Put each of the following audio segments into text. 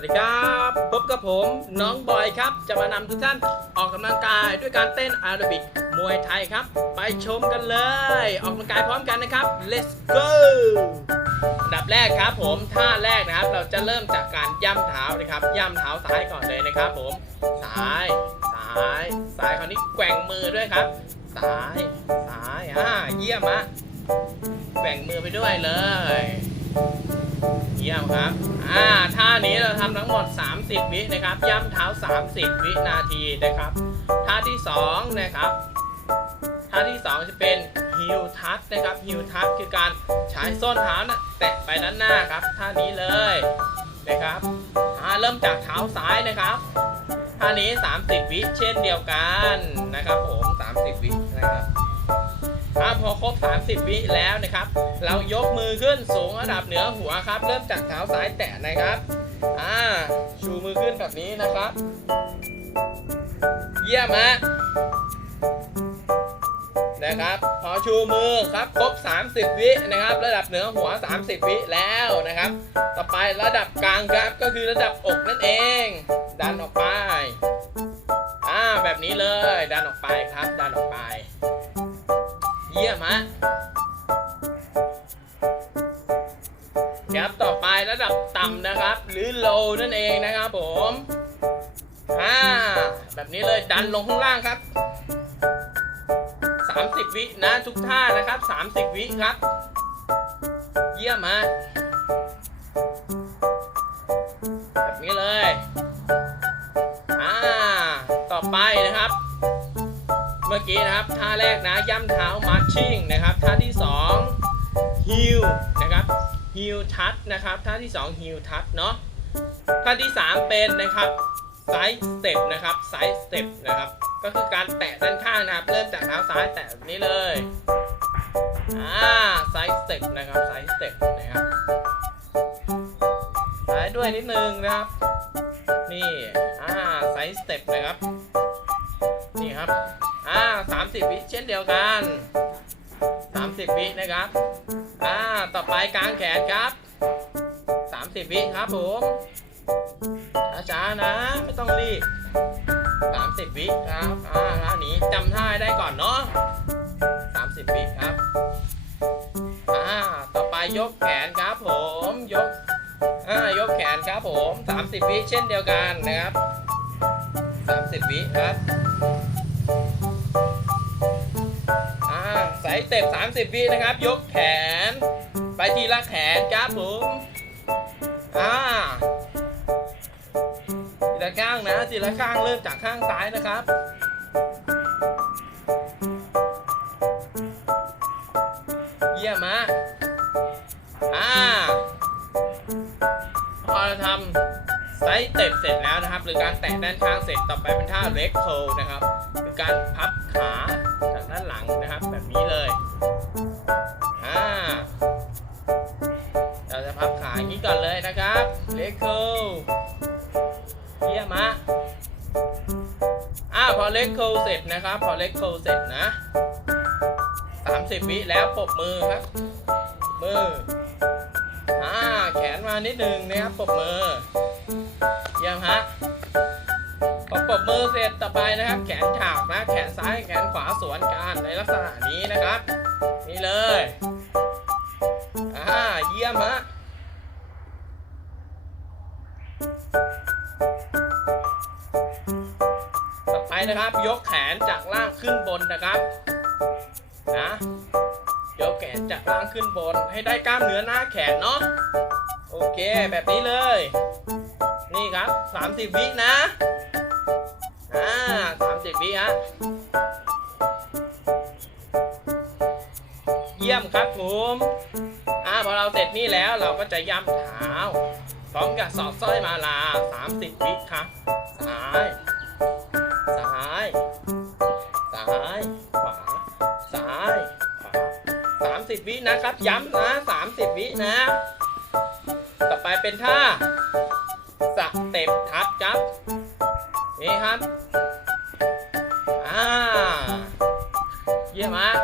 วัสดีครับ พบกับผมน้องบอยครับ จะมานำทุกท่านออกกำลังกายด้วยการเต้นอาราบิกมวยไทยครับ ไปชมกันเลย ออกกำลังกายพร้อมกันนะครับ let's go อันดับแรกครับผมท่าแรกนะครับ เราจะเริ่มจากการย่ำเท้านะครับย่ำเท้าซ้ายก่อนเลยนะครับผมซ้ายซ้ายซ้ายคราวนี้แกว่งมือด้วยครับซ้ายซ้ายอ่าเยี่ยมอะแกว่งมือไปด้วยเลย เยี่ยมครับ อ่า ท่านี้เราทำทั้งหมด 30 วินะครับ ย่ำเท้า 30 วินาทีนะครับ ท่าที่ 2 นะครับ ท่าที่ 2 จะเป็นฮิลทัชนะครับฮิลทัชคือการใช้ส้นเท้านะแตะไปด้านหน้าครับ ท่านี้เลยนะครับอ่าเริ่มจากเท้าซ้ายนะครับ ท่านี้ 30 วิเช่นเดียวกันนะครับผม 30 วินะครับ อ่าพอครบ 30 วิแล้วนะครับ เรายกมือขึ้นสูงระดับเหนือหัวครับ เริ่มจากเท้าซ้ายแตะนะครับ อ่า ชูมือขึ้นแบบนี้นะครับ เยี่ยมฮะนะครับ พอชูมือครับครบ 30 วินะครับ ระดับเหนือหัว 30 วิแล้วนะครับ ต่อไประดับกลางครับก็คือระดับอกนั่นเอง ดันออกไป อ่าแบบนี้เลย ดันออกไปครับ ดันออกไป เยี่ยมฮะครับต่อไประดับต่ำนะครับ หรือ low นั่นเองนะครับผมอ่าแบบนี้เลยดันลงข้างล่างครับ 30 วินะทุกท่านะครับ 30 วิครับ เยี่ยมฮะ เมื่อกี้นะครับท่าแรกนะย่ำเท้ามาร์ชิ่งนะครับท่าที่2ฮิลนะครับฮิลทัชนะครับท่าที่2ฮิลทัชเนาะท่าที่ 3 เป็นนะครับไซส์สเต็ปนะครับไซส์สเต็ปนะครับ ก็คือการแตะด้านข้างนะครับ เริ่มจากเท้าซ้ายแตะแบบนี้เลยอ่าไซส์สเต็ปนะครับไซส์สเต็ปนะครับซ้ายด้วยนิดนึงนะครับ นี่อ่าไซส์สเต็ปนะครับนี่ครับ อ่า30วิเช่นเดียวกัน30วินะครับ อ่า ต่อไปกลางแขนครับ30วิครับผมช้าๆนะ ไม่ต้องรีบ30วิครับ อ่าท่านี้จำท่าได้ก่อนเนาะ30วิครับ อ่า ต่อไปยกแขนครับผม ยก อ่า ยกแขนครับผม30วิเช่นเดียวกันนะครับ30วิครับ เต็ป30วินะครับ ยกแขน ไปทีละแขนครับผมอ่าทีละข้างนะทีละข้างเริ่มจากข้างซ้ายนะครับเยี่ยมมาอ่าพอเราทำไซส์เต็ปเสร็จแล้วนะครับ หรือการแตะด้านข้างเสร็จต่อไปเป็นท่าเล็กโคนะครับ คือการพับขา ร็จนะครับ พอเล็กโคเสร็จนะ30วิแล้วปบมือครับมืออ่าแขนมานิดนึงนะครับปบมือเยี่ยมฮะพอปบมือเสร็จต่อไปนะครับ แขนฉากนะแขนซ้ายแขนขวาสวนกันในลักษณะนี้นะครับ นี่เลยอ่าเยี่ยมฮะ นะครับ ยกแขนจากล่างขึ้นบนนะครับนะยกแขนจากล่างขึ้นบนให้ได้กล้ามเนื้อหน้าแขนเนาะโอเคแบบนี้เลย นี่ครับ 30 วินะอ่าสามสิบวิฮะเยี่ยมครับผมอ่าพอเราเสร็จนี่แล้วเราก็จะย่ำเท้าพร้อมกับสอดสร้อยมาลา 30 วิครับซ้าย 30 วินะครับ ย้ำนะ 30 วินะ ต่อไปเป็นท่าสเต็ปทับครับ นี่ครับ อ่า เยี่ยมมาก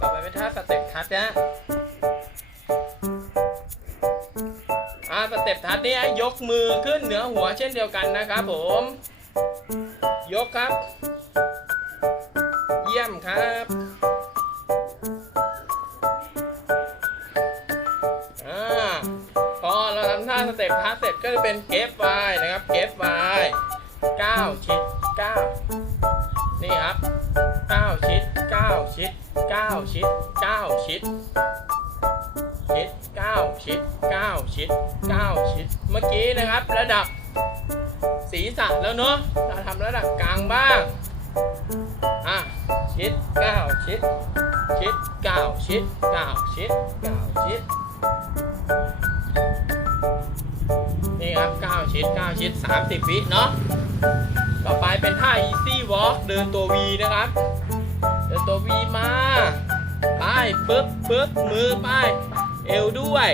ต่อไปเป็นท่าสเต็ปทัชนะอ่าสเต็ปต็ปทัดนี้ให้ยกมือขึ้นเหนือหัวเช่นเดียวกันนะครับผม ยกครับ เยี่ยมครับ ทำท่าสเต็ปทัดเสร็จก็จะเป็นเก็บไวนะครับเก็บไว9ชิด9นี่ครับ 9 ชิด 9 ชิด 9 ชิด 9 ชิด ชิด 9 ชิด 9 ชิด 9 ชิด เมื่อกี้นะครับระดับศีรษะแล้วเนอะเราทำระดับกลางบ้าง อะ ชิด 9 ชิด ชิด 9 ชิด 9 ชิด 9 ชิด 9 ชิด 9 ชิด 30 วิเนาะต่อไปเป็นท่า easy walk เดินตัว V นะครับ เดินตัว V มาไปปึ๊บปึ๊บมือไป เอวด้วย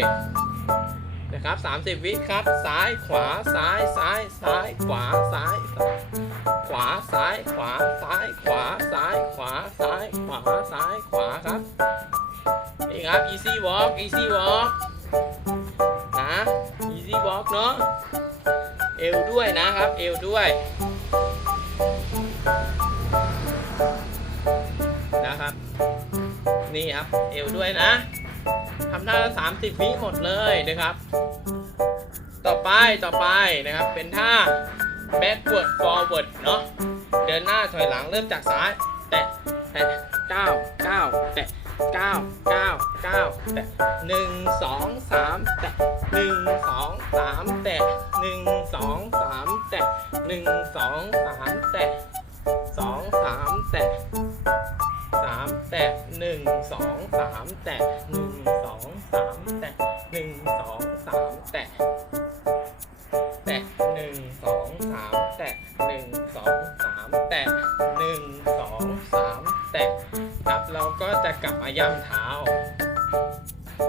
นะครับ 30 วิครับ ซ้ายขวาซ้ายซ้ายซ้ายขวาซ้ายขวาซ้ายขวาซ้ายขวาซ้ายขวาซ้ายขวาซ้ายขวาครับนี่ครับ easy walk easy walk นะ easy walk เนาะ เอวด้วยนะครับ เอวด้วยนะครับ นี่ครับ เอวด้วยนะทำท่าสามสิบวิหมดเลยนะครับ ต่อไปต่อไปนะครับ เป็นท่า backward forward เนาะเดินหน้าถอยหลังเริ่มจากซ้าย แตะแตะเก้าเก้าแตะ เก้าเก้าเก้าแตะหนึ่งสองสามแตะหนึ่งสองสามแตะหนึ่งสองสามแตะหนึ่งสองสามแตะสองสามแตะสามแตะหนึ่งสองสามแตะหนึ่ง มาย่ำเท้า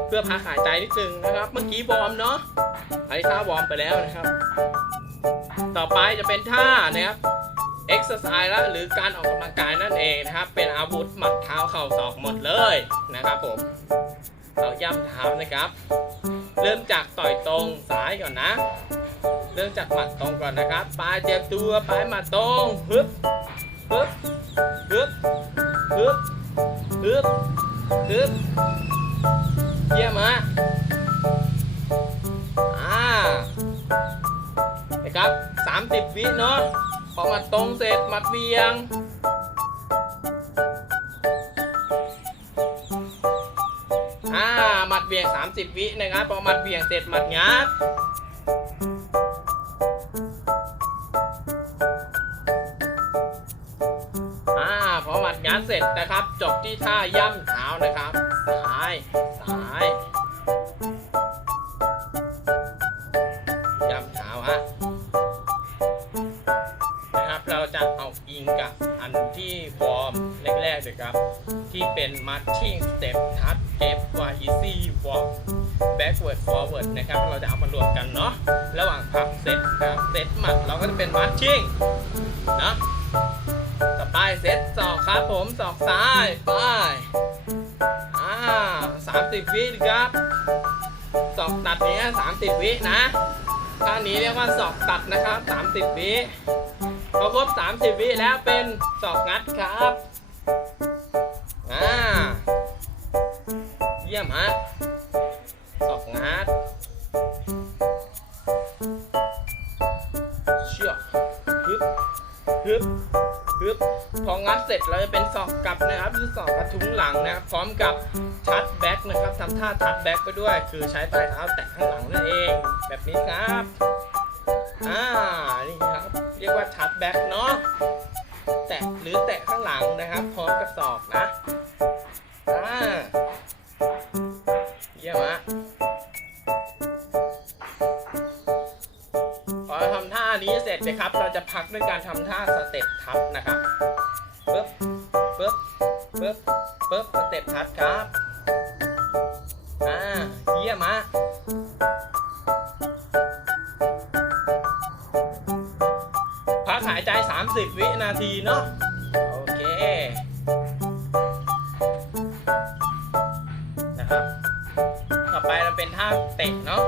เพื่อพักหายใจนิดนึงนะครับ เมื่อกี้วอร์มเนาะอันนี้ท่าวอร์มไปแล้วนะครับ ต่อไปจะเป็นท่านะครับเอ็กซ์ไซส์ละหรือการออกกำลังกายนั่นเองนะครับ เป็นอาวุธหมัดเท้าเข่าศอกหมดเลยนะครับผมเราย่ำเท้านะครับ เริ่มจากต่อยตรงซ้ายก่อนนะ เริ่มจากหมัดตรงก่อนนะครับปลายเจ็บตัวปลายหมัดตรงฮึบฮึบฮึบฮึบฮึบ ฮึบเยี่ยมฮะอ่านะครับ 30 วิเนาะพอหมัดตรงเสร็จหมัดเวียงอ่าหมัดเวียง 30 วินะครับพอหมัดเวียงเสร็จหมัดงัด นะครับ จบที่ท่าย่ำเท้านะครับซ้ายซ้ายย่ำเท้าฮะนะครับเราจะเอาอิงกับอันที่วอร์มแรกๆเลยครับ ที่เป็นมัดชิ่งสเต็ปทัดเก็บวาอีซี่วอล์ก backward forward นะครับ เราจะเอามารวมกันเนาะระหว่างพักเซตครับเซตหมัดเราก็จะเป็นมัดชิ่งนะ ไปเซตศอกครับผมศอกซ้ายไปอ่าสามสิบวิครับศอกตัดเนี้ยสามสิบวินะท่านี้เรียกว่าศอกตัดนะครับสามสิบวิพอครบสามสิบวิแล้วเป็นศอกงัดครับอ่าเยี่ยมฮะศอกงัดเชือกฮึบฮึบ ฮึบพองัดเสร็จเราจะเป็นศอกกลับนะครับหรือศอกกระทุ้งหลังนะครับพร้อมกับทัดแบ็กนะครับทำท่าทัดแบ็กไปด้วย คือใช้ปลายเท้าแตะข้างหลังนั่นเอง แบบนี้ครับอ่านี่ครับเรียกว่าทัดแบ็กเนาะแตะหรือแตะข้างหลังนะครับ พร้อมกับศอกนะอ่า เสร็จนะครับ เราจะพักด้วยการทำท่าสเต็ปทัดนะครับปึ๊บปึ๊บปึ๊บปึ๊บสเต็ปทัดครับอ่าเยี่ยมฮะพักหายใจ 30 วินาทีเนาะโอเคนะครับ ต่อไปเราเป็นท่าเตะเนาะ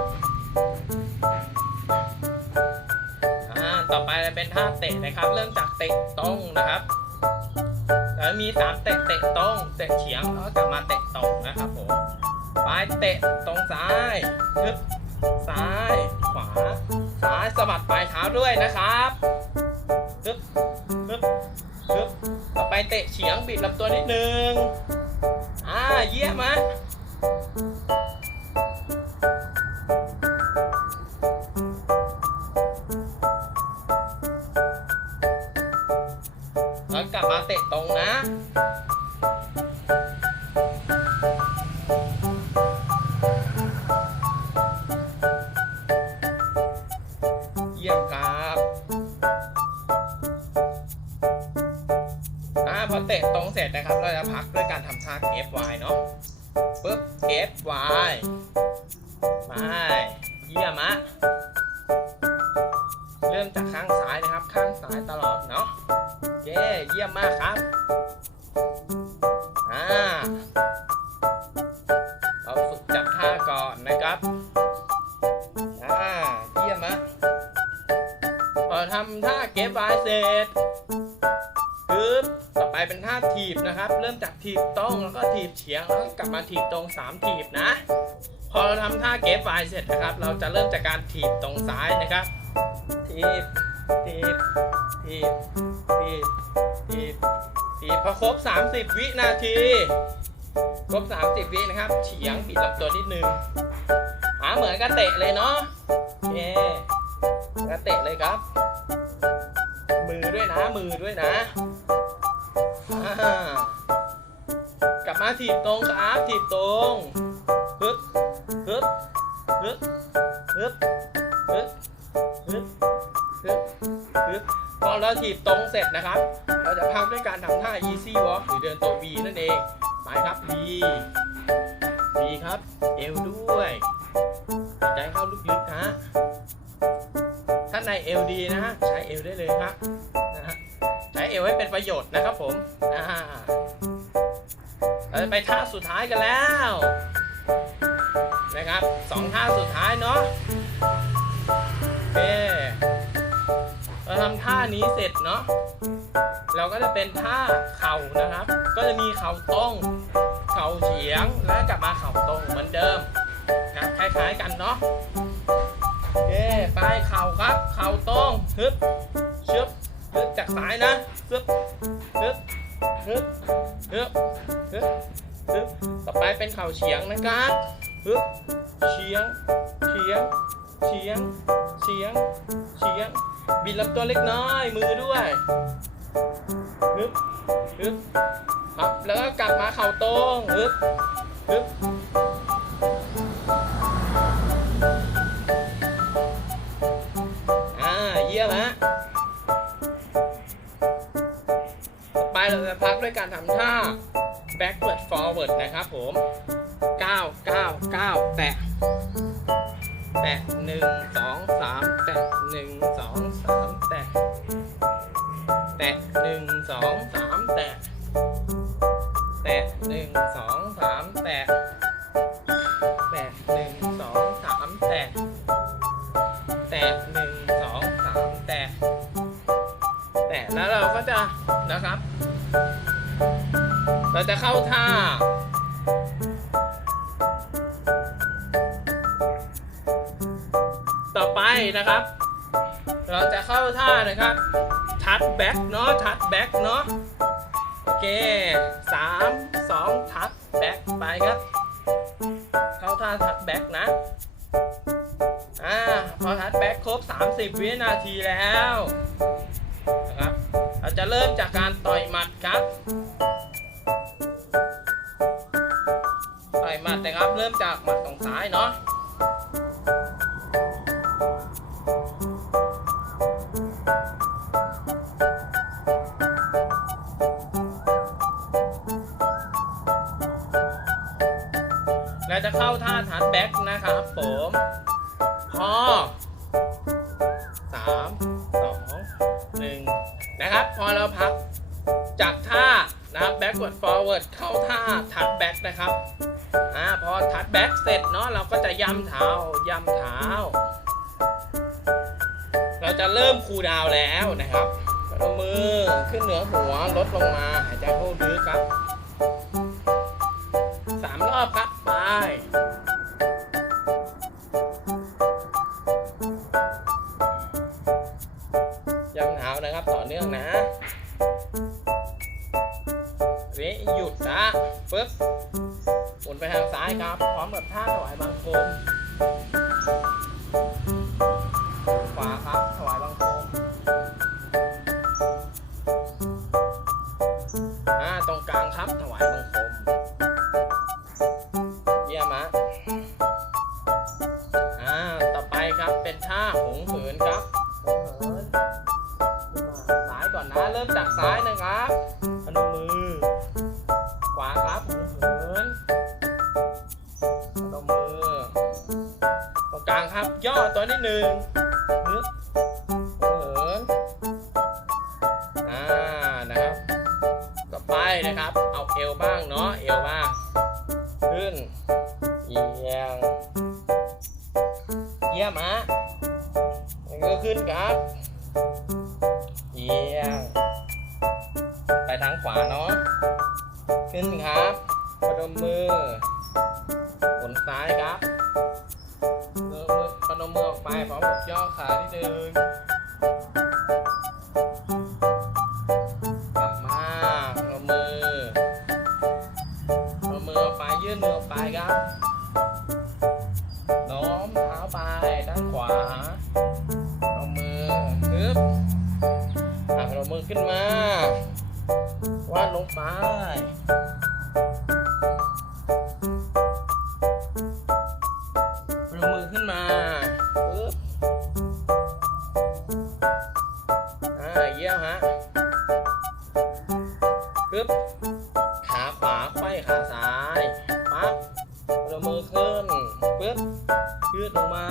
ต่อไปจะเป็นท่าเตะนะครับ เริ่มจากเตะตรงนะครับ แล้วมีสามเตะเตะตรงเตะเฉียงแล้วกลับมาเตะตรงนะครับผมไปเตะตรงซ้ายฮึบซ้ายขวาซ้ายสะบัดปลายเท้าด้วยนะครับฮึบฮึบฮึบต่อไปเตะเฉียงบิดลำตัวนิดนึงอ่าเยี่ยมมะแเตะตรงเสร็จนะครับ เราจะพักด้วยการทำท่าเกฟวายเนาะปึ๊บเกฟวายไปเยี่ยมอะเริ่มจากข้างซ้ายนะครับ ข้างซ้ายตลอดเนาะเย้เยี่ยมมากครับอ่าเราฝึกจับท่าก่อนนะครับอ่าเยี่ยมมะพอทำท่าเก็บไว้เสร็จปึ๊บ เป็นท่าถีบนะครับ เริ่มจากถีบตรงแล้วก็ถีบเฉียงแล้วก็กลับมาถีบตรงสามถีบนะ พอเราทำท่าเก็บไว้เสร็จนะครับ เราจะเริ่มจากการถีบตรงซ้ายนะครับ ถีบ ถีบ ถีบ ถีบ ถีบ ถีบพอครบ 30 วินาที ครบ 30 วินะครับ เฉียงบิดลำตัวนิดนึงหาเหมือนกับเตะเลยเนาะโอเคกระเตะเลยครับ มือด้วยนะ มือด้วยนะากลับมาถีบตรงครับถีบตรงฮึบฮึบฮึบฮึบฮึบฮึบฮึบฮึบพอเราถีบตรงเสร็จนะครับ เราจะพักด้วยการทำท่า easy walk หรือเดินตัว V นั่นเองไปครับ V V ครับ เอวด้วยหายใจเข้าลึกๆฮะท่าในเอลดีนะ ใช้เอลได้เลยครับ ช้เอลให้เป็นประโยชน์นะครับผมอ่าเราจะไปท่าสุดท้ายกันแล้วนะครับสองท่าสุดท้ายเนาะโอเคเราทำท่านี้เสร็จเนาะเราก็จะเป็นท่าเข่านะครับ ก็จะมีเข่าตรงเข่าเฉียงแล้วกลับมาเข่าตรงเหมือนเดิมครับคล้ายๆกันเนาะโอเคไปเข่าครับ เข่าตรงฮึบชึบฮึบจากซ้ายนะ ฮึบฮึบฮึบฮึบฮึบฮึบต่อไปเป็นเข่าเฉียงนะครับฮึบเฉียงเฉียงเฉียงเฉียงเฉียงบิดลำตัวเล็กน้อย มือด้วยฮึบฮึบครับแล้วก็กลับมาเข่าตรงฮึบฮึบ ด้วยการทำท่า backward forward นะครับผม 9 9 9 แตะ แตะ 1 2 3 แตะ 1 2 3 แตะ แตะ 1 2 3 แตะ แตะ 1 2 3 แตะ แตะ 1 2 3 แตะ แตะหนึ่งสองสามแตะ แตะ แล้วเราก็จะนะครับ เราจะเข้าท่า ต่อไปนะครับ เราจะเข้าท่านะครับ ทัดแบ็กเนาะ ทัดแบ็กเนาะ โอเคสามสองทัดแบ็กไปครับ เข้าท่าทัดแบ็กนะอ่าพอทัดแบ็คครบ 30 วินาทีแล้วนะครับเราจะเริ่มจากการต่อยหมัดครับ นะครับ เริ่มจากหมัดของซ้ายเนาะเราจะเข้าท่าทัดแบ็คนะครับผมพอสามสองหนึ่งนะครับ พอเราพักจากท่านะครับ backward forward เข้าท่าทัดแบ็กนะครับ พอทัดแบ็กเสร็จเนาะเราก็จะย่ำเท้าย่ำเท้า เราจะเริ่มคูดาวแล้วนะครับเอามือขึ้นเหนือหัวลดลงมาหายใจเข้าลึกครับสามรอบครับไปยังหนานะครับต่อเนื่องนะเวหยุดนะปึ๊บ มุนไปทางซ้ายครับ พร้อมกับท่าถวายบังคม ขวาครับ ถวายบังคมอ่าตรงกลางครับ ถวายบังคม อตัวนิดนึงนึกหงเหินอ่านะครับต่อไปนะครับ เอาเอวบ้างเนาะเอวบ้างขึ้นเอียงเยี่ยมฮะมันก็ขึ้นครับเอียงไปทางขวาเนาะขึ้นครับพนมมือหมุนซ้ายครับ พร้อมกับย่อขาที่หนึ่ง เยี่ยวฮะปึ๊บขาขวาไขว้ขาซ้ายปั๊บเรามือขึ้นปึ๊บยืดลงมา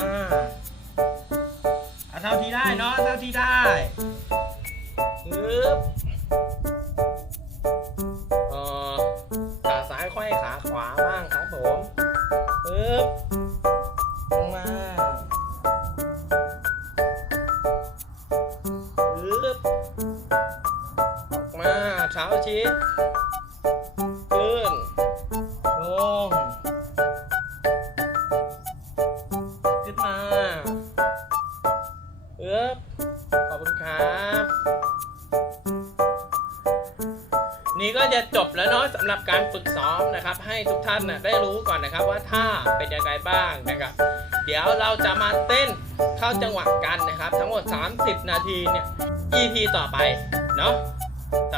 เอาเท่าที่ได้เนาะเท่าที่ได้ เท้าชิดขึ้นลงขึ้นมาเอ๊บขอบคุณครับ นี่ก็จะจบแล้วเนาะสำหรับการฝึกซ้อมนะครับ ให้ทุกท่านนะได้รู้ก่อนนะครับว่าท่าเป็นยังไงบ้างนะครับ เดี๋ยวเราจะมาเต้นเข้าจังหวะกันนะครับ ทั้งหมด 30 นาทีเนี่ย EP ต่อไปเนาะ